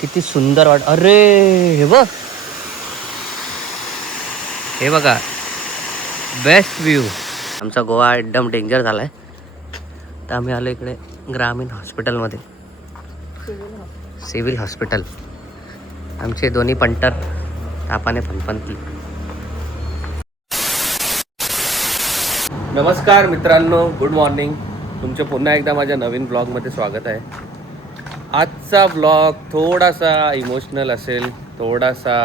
किती सुंदर अरे हे बघा बेस्ट व्ह्यू. आमचा गोवा एकदम डेंजर झालाय. तर आम्ही आलो इकडे ग्रामीण हॉस्पिटलमध्ये, सिव्हिल हॉस्पिटल. आमचे दोन्ही पंटर तापाने फणफणतले. नमस्कार मित्रांनो, गुड मॉर्निंग. तुमचं पुन्हा एकदा माझ्या नवीन ब्लॉगमध्ये स्वागत आहे. आजचा ब्लॉग थोडासा इमोशनल असेल, थोडासा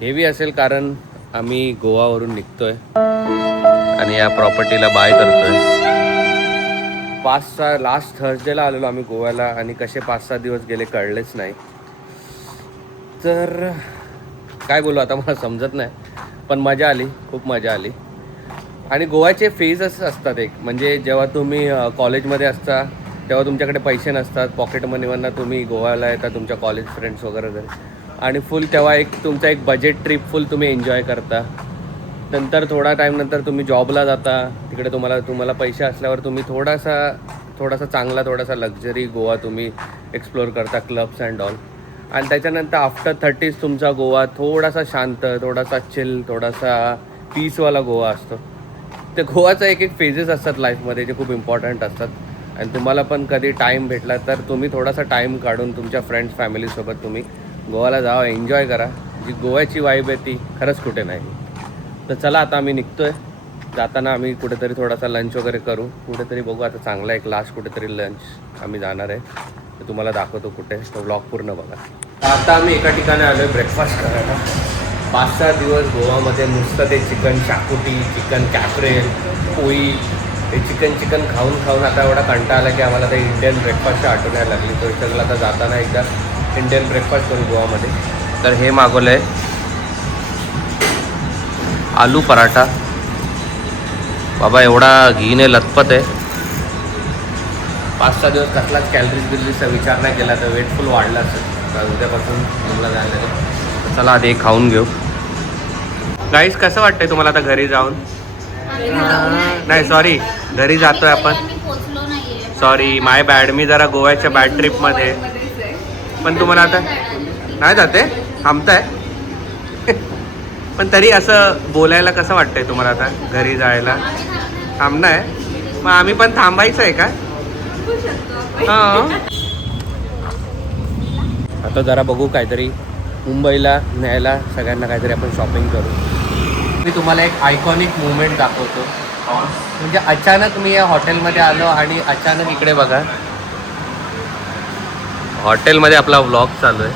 हेवी असेल, कारण आम्ही गोवावरून निघतोय आणि या प्रॉपर्टीला बाय करतोय. 5-6 लास्ट थर्सडेला आलेलो आम्ही गोव्याला आणि कसे 5-6 दिवस गेले कळलेच नाही. तर काय बोलू आता मला समजत नाही, पण मजा आली, खूप मजा आली. आणि गोव्याचे फेजेस असतात एक, म्हणजे जेव्हा तुम्ही कॉलेजमध्ये असता तेव्हा तुमच्याकडे पैसे नसतात, पॉकेट मनीवरनं तुम्ही गोव्याला येता तुमच्या कॉलेज फ्रेंड्स वगैरे घरी, आणि फुल तेव्हा तुमचा एक बजेट ट्रिप फुल तुम्ही एन्जॉय करता. नंतर थोडा टाईम नंतर तुम्ही जॉबला जाता, तिकडे तुम्हाला पैसे असल्यावर तुम्ही थोडासा चांगला, थोडासा लक्झरी गोवा तुम्ही एक्सप्लोअर करता, क्लब्स अँड ऑल. आणि त्याच्यानंतर आफ्टर 30s तुमचा गोवा थोडासा शांत, थोडासा चिल, थोडासा पीसवाला गोवा असतो. ते गोवाचा एक फेजेस असतात लाईफमध्ये जे खूप इम्पॉर्टंट असतात. आणि तुम्हाला पण कधी टाईम भेटला तर तुम्ही थोडासा टाईम काढून तुमच्या फ्रेंड्स फॅमिलीसोबत तुम्ही गोव्याला जावा, एन्जॉय करा. जी गोव्याची वाईब आहे ती खरंच कुठे नाही. तर चला आता आम्ही निघतोय. जाताना आम्ही कुठेतरी थोडासा लंच वगैरे करू, कुठेतरी बघू आता चांगला एक लास्ट कुठेतरी लंच आम्ही जाणार आहे. तर तुम्हाला दाखवतो कुठे, तो ब्लॉग पूर्ण बघा. आता आम्ही एका ठिकाणी आलो आहे ब्रेकफास्ट करायला. 5-6 दिवस गोवामध्ये नुसतं ते चिकन शाकुटी, चिकन कॅफ्रेल, पोळी, ते चिकन खाऊन आता एवढा कंटाळा आला की आम्हाला ते इंडियन ब्रेकफास्टची आठवण यायला लागली. तो विचारला आता जाताना एकदा इंडियन ब्रेकफास्ट करू गोवामध्ये. तर हे मागवलं आहे आलू पराठा. बाबा एवढा घीने लथपत आहे. 5-6 दिवस कसलाच कॅलरीजचा विचार नाही केला तर वेट फुल वाढला असेल. तर उद्यापासून मला जायला लागेल. चला आधी खाऊन घेऊ. गाईस कसं वाटतंय तुम्हाला आता घरी जाऊन? नाही सॉरी, घरी जातोय आपण. सॉरी माय बॅड, मी जरा गोव्याच्या बॅड ट्रिपमध्ये. पण तुम्हाला आता नाही जाते, थांबताय. पण तरी असं बोलायला कसं वाटतंय तुम्हाला आता घरी जायला? थांबणार? मग आम्ही पण थांबायचं आहे का? हां, आता जरा बघू काहीतरी मुंबईला न्यायला सगळ्यांना काहीतरी आपण शॉपिंग करू. मी तुम्हाला एक आयकॉनिक मुवमेंट दाखवतो. म्हणजे अचानक मी या हॉटेलमध्ये आलो आणि अचानक इकडे बघा, हॉटेलमध्ये आपला व्लॉग चालू आहे.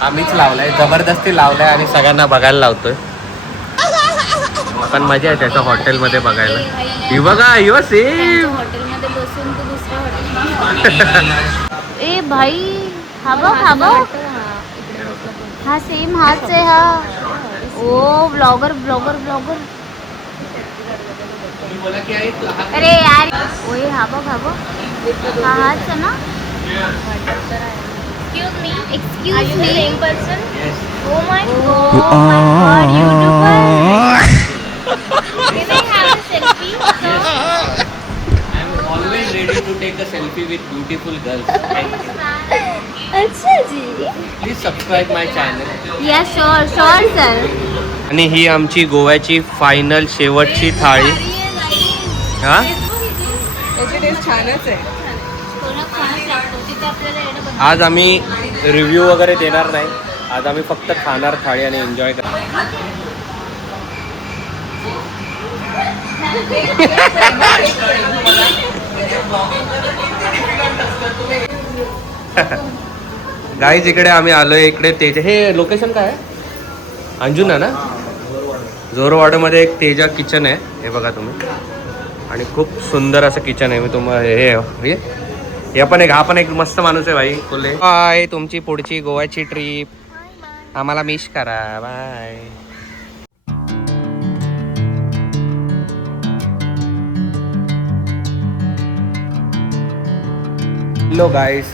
आम्हीच लावलाय, जबरदस्ती लावलाय आणि सगळ्यांना बघायला लावतोय. पण मजा आहे त्याच्या हॉटेलमध्ये बघायला. ही बघा, युवा सेम हॉटेलमध्ये बसून तू दुसऱ्या हॉटेल. ए भाई, हा बघ हा सेम हाच आहे. हा ओ ब्लॉगर. अरे यार, ओए हा बघ हा हाच आहे ना. Excuse me. Same person? Oh my God, YouTuber. Can I have a selfie? I am always ready to take a selfie with beautiful girls. अच्छा जी. Please subscribe my channel. Yeah, sure sir. आणि ही आमची गोव्याची final शेवटची थाळी. हा, त्याची taste छानच आहे. आज आम्ही रिव्ह्यू वगैरे देणार नाही. आज आम्ही फक्त खाणार थाळी आणि एन्जॉय करणार. गाईज इकडे आम्ही आलोय. इकडे तेजा, हे लोकेशन काय आहे? अंजुना ना, जोरवाडमध्ये एक तेजा किचन आहे. हे बघा तुम्ही, आणि खूप सुंदर असं किचन आहे. मी तुम्हाला हे पण एक, हा पण एक मस्त माणूस आहे भाई. बोले बाय, तुमची पुढची गोव्याची ट्रिप आम्हाला मिस करा. बाय. हॅलो गाईस,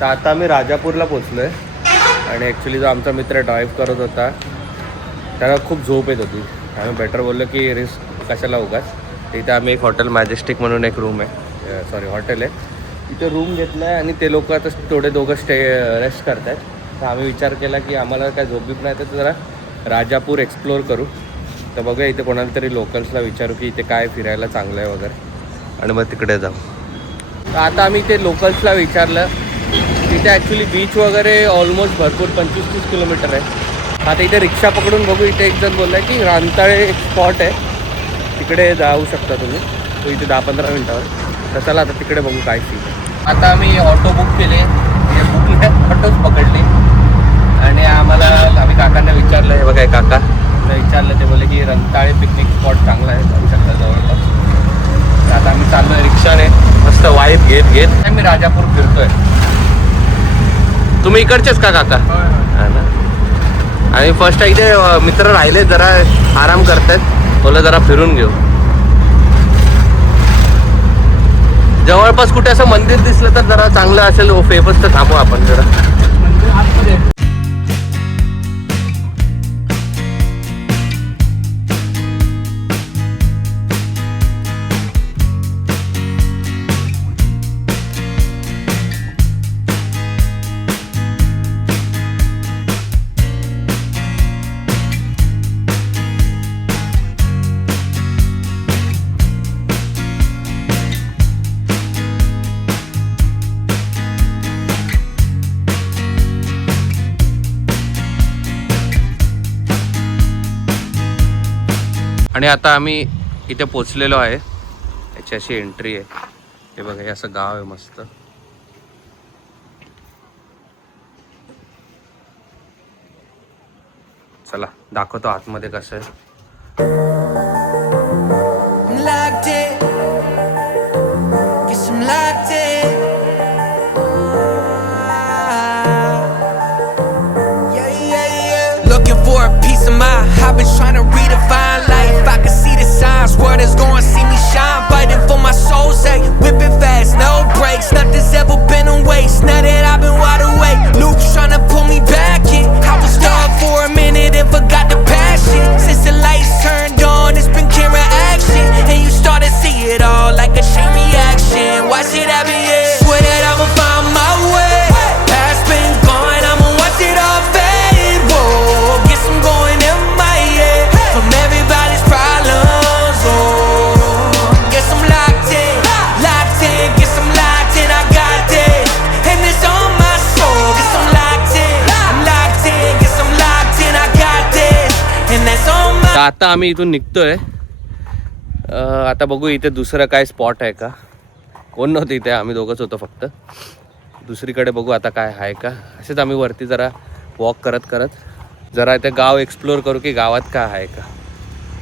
तर आता आम्ही राजापूरला पोचलो आहे. आणि ॲक्च्युली जो आमचा मित्र ड्राईव्ह करत होता त्याला खूप झोप येत होती. आम्ही बेटर बोललो की रिस्क कशाला उगाच. इथे आम्ही एक हॉटेल मॅजेस्टिक म्हणून एक रूम आहे, सॉरी हॉटेल आहे. तिथे रूम घेतला आहे आणि ते लोक आता थोडे दोघं रेस्ट करत आहेत. तर आम्ही विचार केला की आम्हाला काय झोप नाही तर जरा राजापूर एक्सप्लोअर करू. तर बघूया इथे कोणाला तरी लोकल्सला विचारू की इथे काय फिरायला चांगलं आहे वगैरे आणि मग तिकडे जाऊ. तर आता आम्ही ते लोकल्सला विचारलं. तिथे ॲक्च्युली बीच वगैरे ऑलमोस्ट भरपूर 25-30 किलोमीटर आहे. आता इथे रिक्षा पकडून बघू. इथे एक जण बोलला की रांताळे एक स्पॉट आहे, तिकडे जाऊ शकता तुम्ही. तो इथे 10-15 मिनटावर. तर चला आता तिकडे बघू काय सीन. आता आम्ही ऑटो बुक केले, ऑटोच पकडले आणि आम्ही काकांना विचारलं. हे बघा हे काका विचारलं, ते बोलले की रंताळे पिकनिक स्पॉट चांगला आहे, जाऊ शकता जवळपास. आता आम्ही चाललोय रिक्षाने मस्त वाईट घेत मी राजापूर फिरतोय. तुम्ही इकडचेच का काका? हा ना. आणि फर्स्ट इथे मित्र राहिले, जरा आराम करतायत, बोला जरा फिरून घेऊ. जवळपास कुठे असं मंदिर दिसलं तर जरा चांगलं असेल फेमस तर थांबू आपण जरा. आणि आता आम्ही इथे पोचलेलो आहे. याची अशी एंट्री आहे. हे बघा, हे असं गाव आहे मस्त. चला दाखवतो आतमध्ये कसं आहे. I've been trying to redefine life. I can see the signs, world is going to see me shine. Fighting for my soul's sake, whipping fast, no brakes. Nothing's ever been a waste. Now that I've been wide awake, Luke's trying to pull me back in. I was stuck for a minute and forgot the passion. Since the lights turned on, it's been camera action, and you start to see it all like a chain reaction. Watch it happen, yeah. Swear that I'ma find my way. Past been gone, I'ma watch it all fade. Whoa, guess I'm going in my head from everybody's problems. Oh, guess I'm locked in, guess I'm locked in. I got this, and it's on my soul. Guess I'm locked in, guess I'm locked in. I got this, and that's on my. तर आता आम्ही इथून निघतोय. आता बघू इथे दुसरं काय स्पॉट आहे का. कोण नव्हतं इथे, आम्ही दोघंच होतो फक्त. दुसरीकडे बघू आता काय आहे का. असेच आम्ही वरती जरा वॉक करत करत जरा इथे गाव एक्सप्लोअर करू की गावात काय आहे का.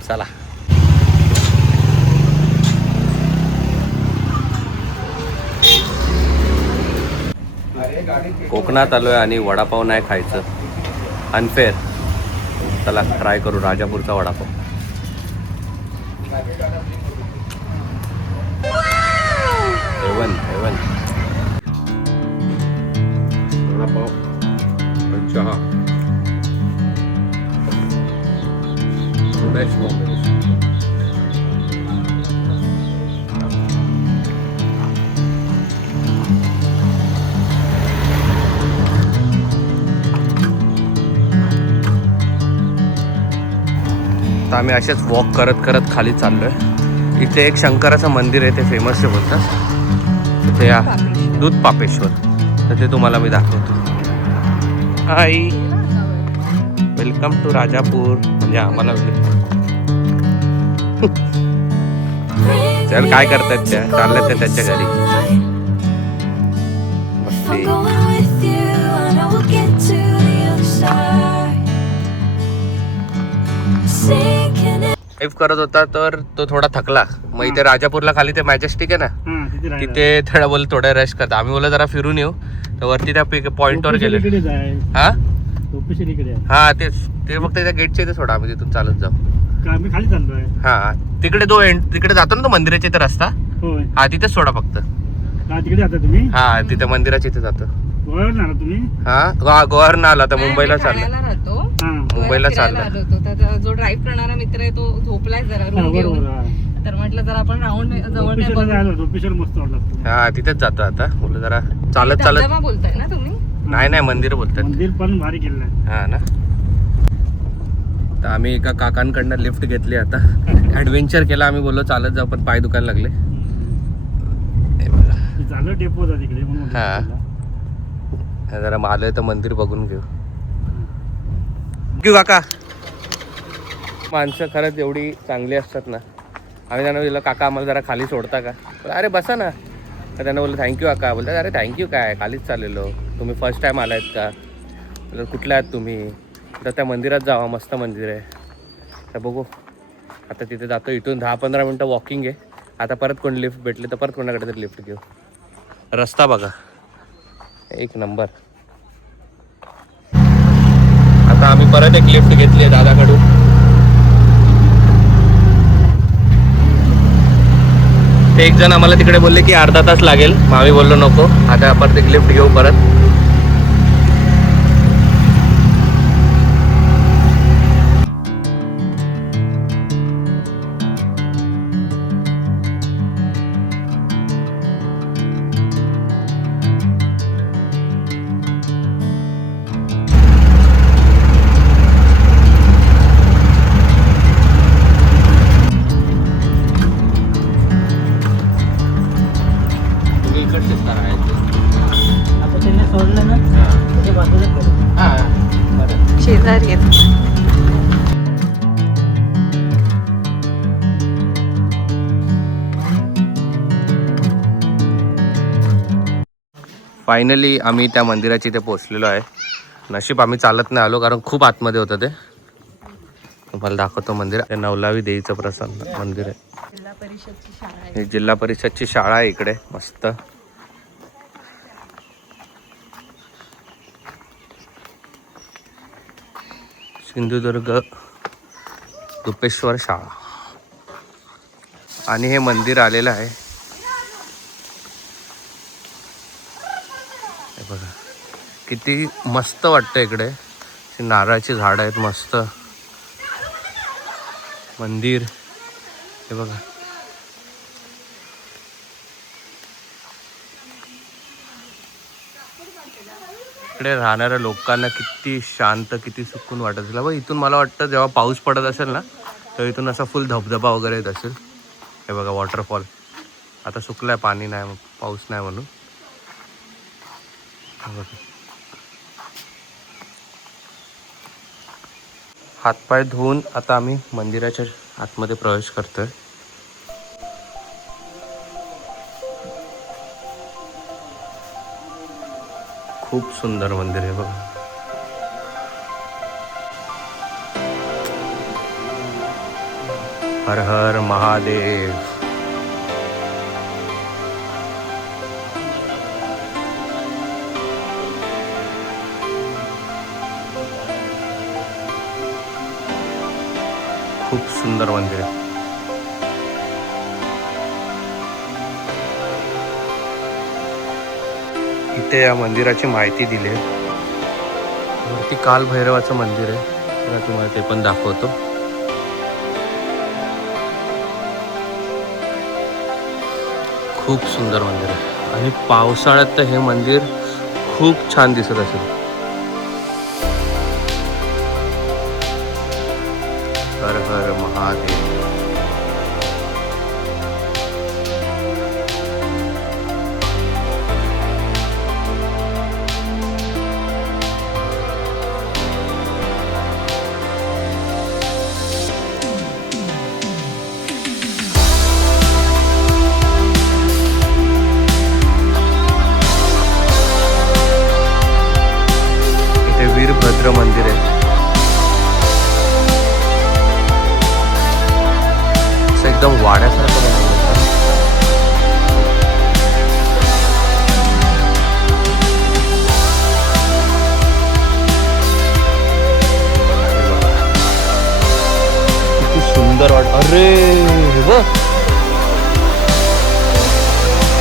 चला. कोकणात आलोय आणि वडापाव नाही खायचं, अनफेअर. चला ट्राय करू राजापूरचा वडापाव. Heaven heaven. वडापाव चहा बेस्ट कॉम्बिनेशन. तर आम्ही असेच वॉक करत करत खाली चाललोय. इथे एक शंकराचं मंदिर आहे, ते फेमस आहे बोलतात. ते दूध पापेश्वर. तर ते तुम्हाला मी दाखवतो. हाय, वेलकम टू राजापूर. म्हणजे आम्हाला चल काय करतात त्या, चालल्यात त्या त्यांच्या घरी. मस्ती. ड्राईव्ह करत होता तर तो थोडा थकला. मग इथे राजापूरला खाली ते मॅजेस्टिक आहे ना, तिथे थोडा बोल थोडा रेस्ट करता. आम्ही बोललो जरा फिरून येऊ. तर वरती त्या पॉइंटवर गेले. हा हा तेच, ते फक्त त्या गेटच्या इथे सोडा, आम्ही तिथून चालत जाऊ. खाली चाललोय. हा तिकडे तिकडे जातो ना तो मंदिराच्या इथे रस्ता. हा तिथेच सोडा फक्त. तिकडे जाता तुम्ही? हा तिथे मंदिराच्या इथे जातो. गोव्यावर ना तुम्ही? हा गोव्यावर ना आला तर मुंबईला चालला. हा. मुंबईला चालला. जो ड्राईव्ह करणारा मित्र आहे तो झोपलाय जरा रूम घेऊन. तर म्हटलं जरा आपण राऊंड जवळ काय रोपेश्वरला बघू. जायला रोपेश्वर मस्त वाटलं. हा तिथेच जातो आता. बोललो जरा चालत चालत. धबधबा बोलताय ना तुम्ही? नाही मंदिर बोलतात. मंदिर पण भारी केलेलं आहे. हा ना. तर आम्ही एका काकांकडनं लिफ्ट घेतली आता. ॲडव्हेंचर केला आम्ही. बोललो चालत जाऊ पण पाय दुखायला लागले. हे बघा. ते झालं डेपो होता तिकडे म्हणून म्हटलं हा. तुला. जरा आलोय तर मंदिर बघून घेऊ. घेऊ काका. माणसं खरंच एवढी चांगली असतात ना. आम्ही त्यांना बोललो काका आम्हाला जरा खाली सोडता का. अरे बसा ना. तर त्यांना बोललो थँक्यू काका. बोलतात अरे थँक्यू काय खालीच चाललेलो. तुम्ही फर्स्ट टाईम आलायत का. बोललो कुठल्या आहात तुम्ही. तर त्या मंदिरात जावा मस्त मंदिर आहे. तर बघू आता तिथे जातो. इथून 10-15 मिनटं वॉकिंग आहे. आता परत कोण लिफ्ट भेटले तर परत कोणाकडे तरी लिफ्ट घेऊ. रस्ता बघा एक नंबर. आता आम्ही परत एक लिफ्ट घेतली आहे दादाकडून. ते एक जण आम्हाला तिकडे बोलले की अर्धा तास लागेल. मग आम्ही बोललो नको आता परत एक लिफ्ट घेऊ परत. आता त्यांनी सोडलं ना त्याच्या बाजूला करू. शेजारी आहेत. फायनली आम्ही त्या मंदिराची इथे पोहोचलेलो आहे. नशीब आम्ही चालत नाही आलो कारण खूप आतमध्ये होतं ते. तुम्हाला दाखवतो मंदिर. ते नवलावी देवीचं प्रसन्न मंदिर आहे. जिल्हा परिषदची शाळा आहे. ही जिल्हा परिषदची शाळा आहे इकडे मस्त. सिंधुदुर्ग गुप्पेश्वर शाळा. आणि हे मंदिर आलेलं आहे. हे बघा किती मस्त वाटतं इकडे. नारळाची झाडं आहेत मस्त. मंदिर हे बघा. इकडे राहणाऱ्या लोकांना किती शांत किती सुकून वाटत असेल. बघ इथून मला वाटतं जेव्हा पाऊस पडत असेल ना तर इथून असा फुल धबधबा वगैरे येत असेल. हे बघा वॉटरफॉल. आता सुकलाय पाणी नाही पाऊस नाही म्हणून. हे बघा. हातपाय धुवून आता आम्ही मंदिराच्या आतमध्ये प्रवेश करतोय. खूप सुंदर मंदिर आहे बघा. हर हर महादेव. खूप सुंदर मंदिर आहे. इथे या मंदिराची माहिती दिली आहे. वरती काल भैरवाचं मंदिर आहे. तर तुम्हाला ते पण दाखवतो. खूप सुंदर मंदिर आहे. आणि पावसाळ्यात तर हे मंदिर खूप छान दिसत असेल. हर हर महादेव. इथे वीरभद्र मंदिर आहे. एकदम वाड्यासारखं बनवलं. किती सुंदर वाट. अरे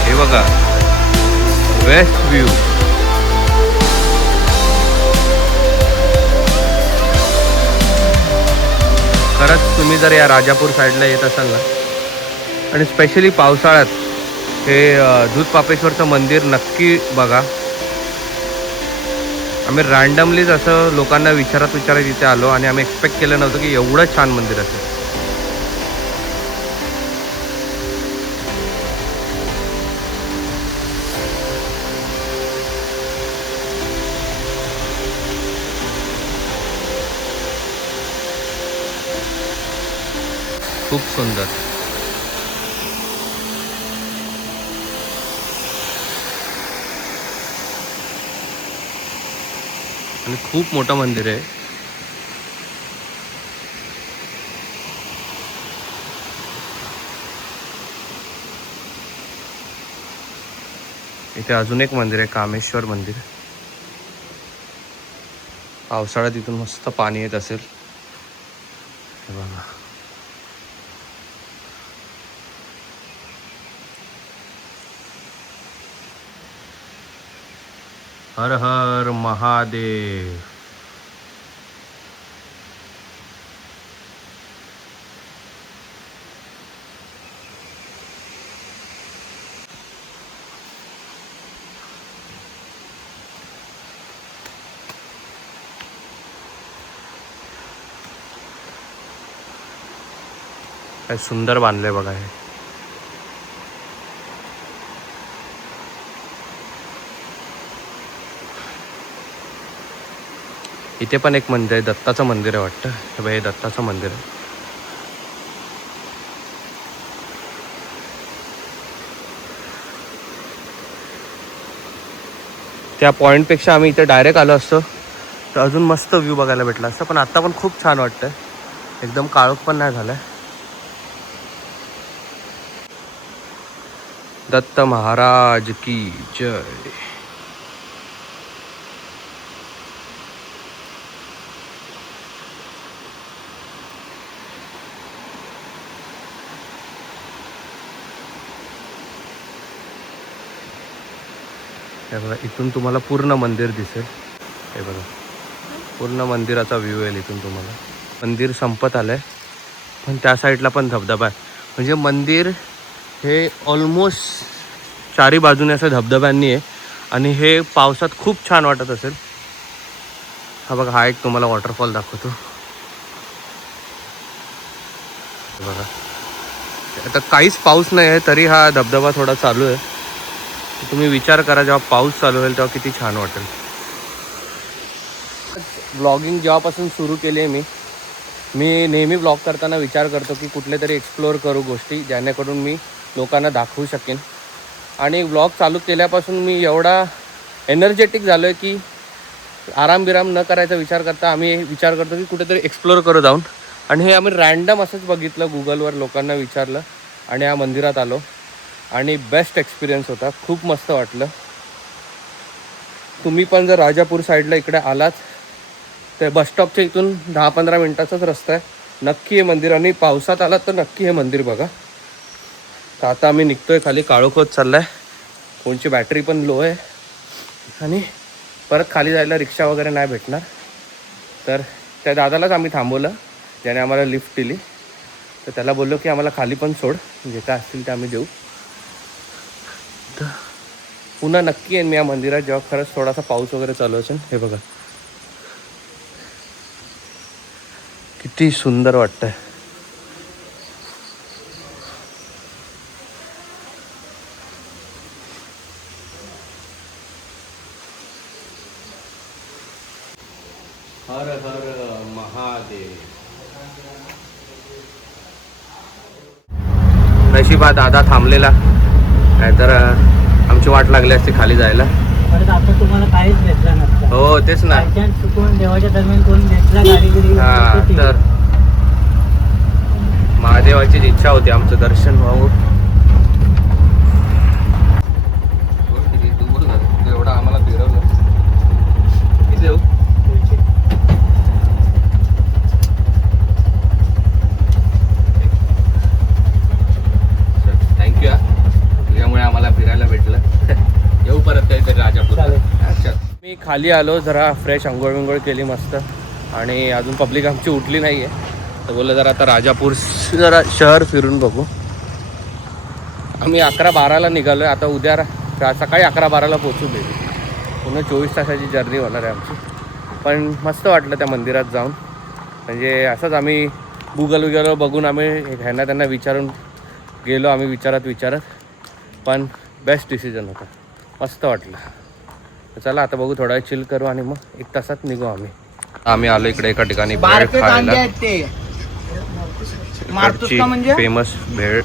हे बघा वेस्ट व्ह्यू. खरंच तुम्ही जर या राजापूर साईडला येत असाल ना आणि स्पेशली पावसाळ्यात हे दूध पापेश्वरचं मंदिर नक्की बघा. आम्ही रँडमलीच असं लोकांना विचारत इथे आलो आणि आम्ही एक्सपेक्ट केलं नव्हतं की एवढं छान मंदिर असेल. खूप सुंदर. आणि खूप मोठं मंदिर आहे. इथे अजून एक मंदिर आहे, कामेश्वर मंदिर. पावसाळ्यात इथून मस्त पाणी येत असेल. हे बघा. हर हर महादेव. काय सुंदर बांधलंय बघा हे. इथे पण एक मंदिर आहे, दत्ताचं मंदिर आहे वाटतं. हे बघा, हे दत्ताचं मंदिर आहे. त्या पॉईंटपेक्षा आम्ही इथे डायरेक्ट आलो असतो तर अजून मस्त व्ह्यू बघायला भेटला असतं. पण आता पण खूप छान वाटतंय, एकदम काळोख पण नाही झालाय. दत्त महाराज की जय. हे बघा, इथून तुम्हाला पूर्ण मंदिर दिसेल. हे बघा, पूर्ण मंदिराचा व्ह्यू आहे इथून तुम्हाला. मंदिर संपत आलंय, पण त्या साईडला पण धबधबा आहे. म्हणजे मंदिर हे ऑलमोस्ट चारी बाजूने असं धबधब्यांनी आहे आणि हे पावसात खूप छान वाटत असेल. हा बघा, हा एक तुम्हाला वॉटरफॉल दाखवतो. हे बघा, आता काहीच पाऊस नाही आहे तरी हा धबधबा थोडा चालू आहे. तुम्ही विचार करा, जेव्हा पाऊस चालू होईल तेव्हा किती छान वाटेल. ब्लॉगिंग जेव्हापासून सुरू केली आहे मी नेहमी ब्लॉग करताना विचार करतो की कुठले तरी एक्सप्लोअर करू गोष्टी, जेणेकरून मी लोकांना दाखवू शकेन. आणि ब्लॉग चालू केल्यापासून मी एवढा एनर्जेटिक झालो आहे की आराम न करायचा विचार करता आम्ही विचार करतो की कुठेतरी एक्सप्लोअर करू जाऊन. आणि हे आम्ही रँडम असंच बघितलं, गुगलवर लोकांना विचारलं आणि या मंदिरात आलो आणि बेस्ट एक्सपिरियन्स होता. खूप मस्त वाटलं. तुम्ही पण जर राजापूर साईडला इकडे आलात तर बसस्टॉपच्या इथून 10-15 मिनटाचाच रस्ता आहे. नक्की हे मंदिर, आणि पावसात आलात तर नक्की हे मंदिर बघा. तर आता आम्ही निघतोय खाली, काळोख होत चाललाय, फोनची बॅटरी पण लो आहे आणि परत खाली जायला रिक्षा वगैरे नाही भेटणार. तर त्या दादालाच आम्ही थांबवलं ज्याने आम्हाला लिफ्ट दिली. तर त्याला बोललो की आम्हाला खाली पण सोड, जे काय असतील ते आम्ही देऊ. तर पुन्हा नक्की येईन मी या मंदिरात जेव्हा खरंच थोडासा पाऊस वगैरे चालू असेल. हे बघा किती सुंदर वाटतंय. हर हर महादेव. नशिबा दादा थांबलेला, नाहीतर आमची वाट लागली असती खाली जायला. परत आता तुम्हाला काहीच भेटला नसतं. हो तेच ना. चुकून देवाच्या दरम्यान कोण भेटला गाडी. हा, तर महादेवाची इच्छा होती आमचं दर्शन व्हावं. तू एवढं आम्हाला फिरवलं. किती देऊ? थँक्यू या, तुझ्यामुळे आम्हाला फिरायला भेटलं. येऊ परत काहीतरी राजापूर. अच्छा, मी खाली आलो, जरा फ्रेश आंघोळ विंघोळ केली मस्त. आणि अजून पब्लिक आमची उठली नाही आहे, तर बोललं जरा आता राजापूर जरा शहर फिरून बघू. आम्ही 11-12ला निघालो आहे. आता उद्या सकाळी 11-12ला पोचू बेबी. पुन्हा 24 तासाची जर्नी होणार आहे आमची. पण मस्त वाटलं त्या मंदिरात जाऊन. म्हणजे असंच आम्ही गुगल बघून आम्ही ह्यांना त्यांना विचारून गेलो आम्ही विचारत पण बेस्ट डिसिजन होता. मस्त वाटलं. चला आता बघू, थोडा वेळ चिल करू आणि मग 1 तासात निघू आम्ही आलो इकडे एका ठिकाणी भेळ खायला. इकडची फेमस भेळ.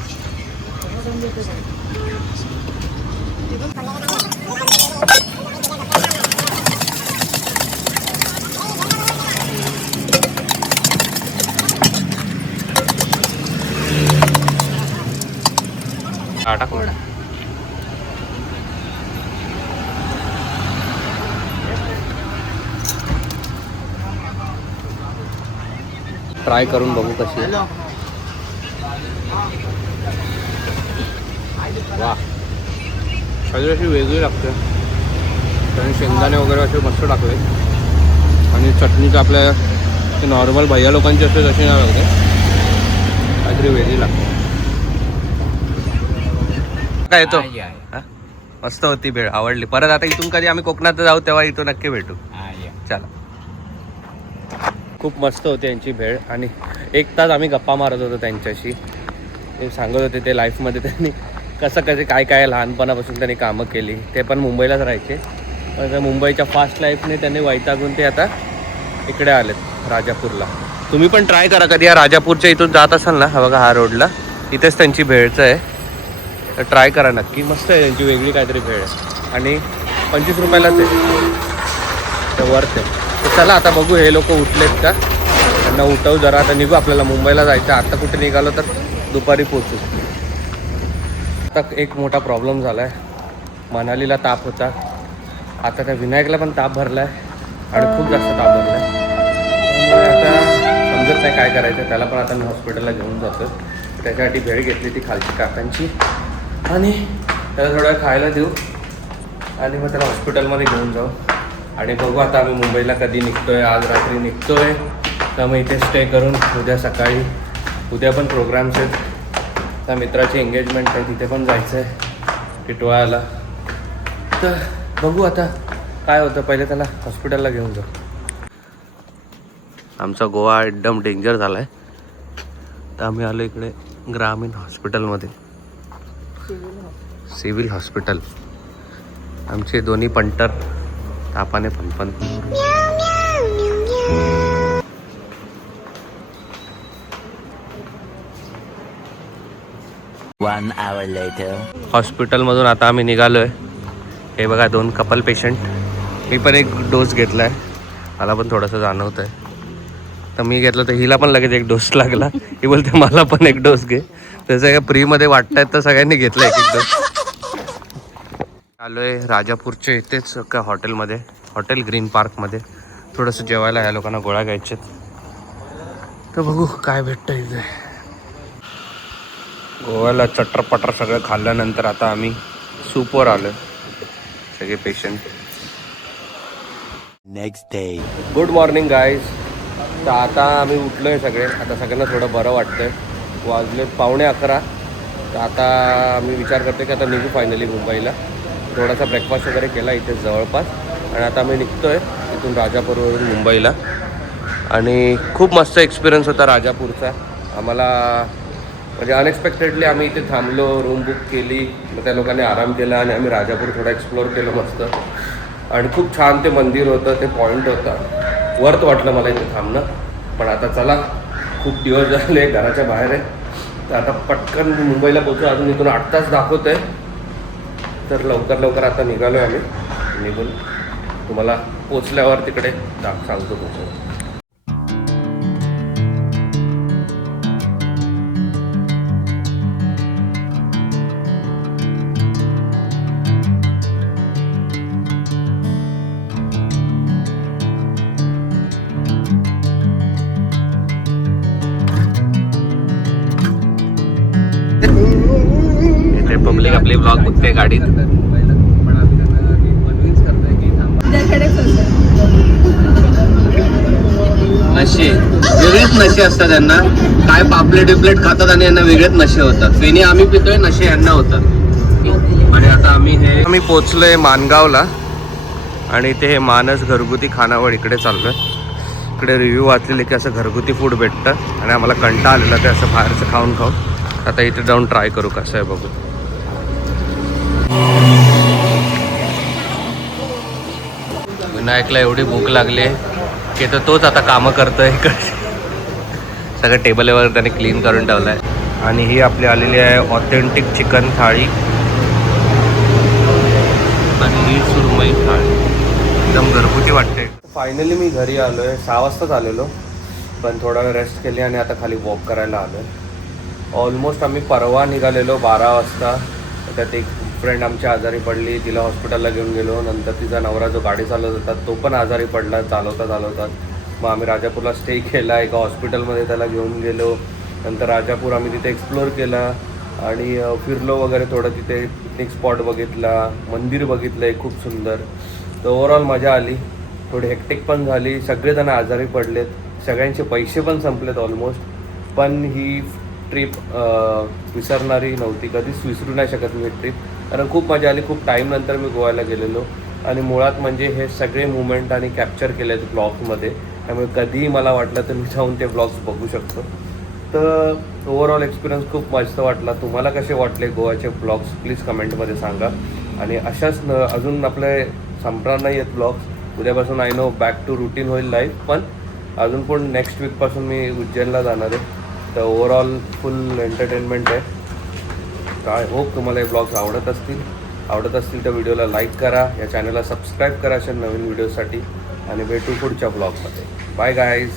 ट्राय करून बघू कशी आहे. वा, सगळी अशी वेगळी लागते. कारण शेंगदाणे वगैरे असे मस्त टाकले आणि चटणी तर आपल्या ते नॉर्मल भैया लोकांची असते तशी नाही लागते, काहीतरी वेगळी लागते. काय येतो मस्त होती भेळ, आवडली. परत आता इथून कधी आम्ही कोकणात जाऊ तेव्हा इथून नक्की भेटू. चला. खूप मस्त होती यांची भेळ आणि 1 तास आम्ही गप्पा मारत होतो त्यांच्याशी. ते सांगत होते ते लाईफमध्ये त्यांनी कसं काय लहानपणापासून त्यांनी कामं केली. ते पण मुंबईलाच राहायचे, पण त्या मुंबईच्या फास्ट लाईफने त्यांनी वैतागून ते आता इकडे आलेत राजापूरला. तुम्ही पण ट्राय करा कधी या राजापूरच्या इथून जात असाल ना, हा बघा हा रोडला, इथेच त्यांची भेळचं आहे. तर ट्राय करा नक्की, मस्त आहे त्यांची वेगळी काहीतरी भेळ आहे आणि 25 रुपयालाच आहे, तर वर्थ आहे. तर चला आता बघू हे लोक उठलेत का, त्यांना उठवू जरा. आता निघू, आपल्याला मुंबईला जायचं. आता कुठे निघालो तर दुपारी पोचू. आता एक मोठा प्रॉब्लेम झाला आहे, मनालीला ताप होता, आता त्या विनायकला पण ताप भरला आहे आणि खूप जास्त ताप भरला आहे. त्यामुळे आता समजत नाही काय करायचं. त्याला पण आता मी हॉस्पिटलला घेऊन जातो. त्याच्यासाठी भेळ घेतली ती खालची काकांची आणि त्याला थोडं खायला देऊ आणि मग त्याला हॉस्पिटलमध्ये घेऊन जाऊ आणि बघू आता आम्ही मुंबईला कधी निघतोय. आज रात्री निघतोय तर मग इथे स्टे करून उद्या सकाळी, उद्या पण प्रोग्राम्स आहेत. त्या मित्राची एंगेजमेंट आहे, तिथे पण जायचं आहे टिटवाळ्याला. तर बघू आता काय होतं. पहिले त्याला हॉस्पिटलला घेऊन जाऊ. आमचा गोवा एकदम डेंजर झाला आहे, तर आम्ही आलो इकडे ग्रामीण हॉस्पिटलमध्ये, सिव्हिल हॉस्पिटल. आमचे दोन्ही पंटर तापाने फनफन. हॉस्पिटलमधून आता आम्ही निघालो आहे. हे बघा 2 कपल पेशंट. मी पण एक डोस घेतला आहे, मला पण थोडंसं जाणवतं आहे. तर मी घेतलं तर हिला पण लगेच 1 डोस लागला. ही बोलते मला पण 1 डोस घे. त्याचं काय फ्रीमध्ये वाटत आहेत तर सगळ्यांनी घेतलं 1 डोस. आलो आहे राजापूरच्या इथेच का हॉटेलमध्ये, हॉटेल ग्रीन पार्कमध्ये थोडंसं जेवायला. ह्या लोकांना गोळ्या घ्यायच्यात, तर बघू काय भेटतं इथे. गोव्याला चटर सगळं खाल्ल्यानंतर आता आम्ही सूपवर आलो सगळे patient. Next day. Good morning guys. तर आता आम्ही उठलो आहे सगळे. आता सगळ्यांना थोडं बरं वाटतं आहे. वाजले 11:15. तर आता आम्ही विचार करतो की आता निघू फायनली मुंबईला. थोडासा ब्रेकफास्ट वगैरे केला इथे जवळपास आणि आता आम्ही निघतो आहे इथून राजापूरवरून मुंबईला. आणि खूप मस्त एक्सपिरियन्स होता राजापूरचा आम्हाला. म्हणजे अनएक्सपेक्टेडली आम्ही इथे थांबलो, रूम बुक केली, मग त्या लोकांनी आराम केला आणि आम्ही राजापूर थोडा एक्सप्लोअर केलं मस्त. आणि खूप छान ते मंदिर होतं, ते पॉईंट होता, वर्थ वाटलं मला इथे थांबणं. पण आता चला, खूप दिवस झाले घराच्या बाहेर आहे, तर आता पटकन मुंबईला पोचू. अजून इथून 8 तास दाखवत आहे, तर लवकर आता निघालो आहे आम्ही. निघून तुम्हाला पोचल्यावर तिकडे सांगतो तुमचं. पब्लिक आपले ब्लॉग बघते गाडीत. नशे वेगळेच नशे असतात यांना. काय पापलेट बिपलेट खातात आणि यांना वेगळेच नशे होतात. फेणी आम्ही पितोय, नशे यांना होतात. आणि आता आम्ही पोचलोय मानगावला आणि इथे हे मानस घरगुती खानावळ इकडे चाललोय. इकडे रिव्ह्यू वाचलेले की असं घरगुती फूड भेटतं आणि आम्हाला कंटाळा आलेला ते असं बाहेरचं खाऊन आता इथे जाऊन ट्राय करू कसं आहे बघू. विनायकला एवढी भूक लागली की तर तोच आता कामं करतोय. सगळं टेबल वगैरे त्याने क्लीन करून ठेवलंय. आणि ही आपली आलेली आहे ऑथेंटिक चिकन थाळी आणि ही सुरमई थाळी एकदम घरगुती वाटते. फायनली मी घरी आलो आहे. 6 वाजताच आलेलो, पण थोडा वेळ रेस्ट केली आणि आता खाली वॉक करायला आलो आहे. ऑलमोस्ट आम्ही परवा निघालेलो 12 वाजता. त्यात एक फ्रेंड आमची आजारी पडली, तिला हॉस्पिटलला घेऊन गेलो. नंतर तिचा नवरा जो गाडी चालवत होता तो पण आजारी पडला चालवता. मग आम्ही राजापूरला स्टे केला, एका हॉस्पिटलमध्ये त्याला घेऊन गेलो. नंतर राजापूर आम्ही तिथे एक्सप्लोअर केला आणि फिरलो वगैरे थोडं. तिथे पिकनिक स्पॉट बघितला, मंदिर बघितलं आहे खूप सुंदर. तर ओव्हरऑल मजा आली. थोडी हेक्टिक पण झाली, सगळेजण आजारी पडलेत, सगळ्यांचे पैसे पण संपलेत ऑलमोस्ट. पण ही ट्रिप विसरणारी नव्हती, कधीच विसरू नाही शकत मी ट्रिप, कारण खूप मजा आली. खूप टाईम नंतर मी गोव्याला गेलेलो आणि मुळात म्हणजे हे सगळे मुवमेंट आणि कॅप्चर केले आहेत ब्लॉग्समध्ये. त्यामुळे कधीही मला वाटलं तर मी जाऊन ते ब्लॉग्स बघू शकतो. तर ओव्हरऑल एक्सपिरियन्स खूप मस्त वाटला. तुम्हाला कसे वाटले गोव्याचे ब्लॉग्स प्लीज कमेंटमध्ये सांगा. आणि अशाच अजून आपले संपणार नाही आहेत ब्लॉग्स. उद्यापासून I know back to routine होईल लाईफ, पण अजून पण नेक्स्ट वीकपासून मी उज्जैनला जाणार आहे. तर ओव्हरऑल फुल एंटरटेनमेंट आहे. आय होप तुम्हाला हे ब्लॉग्स आवडत असतील तर व्हिडिओला लाईक करा, या चॅनलला सबस्क्राईब करा अशा नवीन व्हिडिओसाठी आणि भेटू पुढच्या ब्लॉगमध्ये. Bye guys.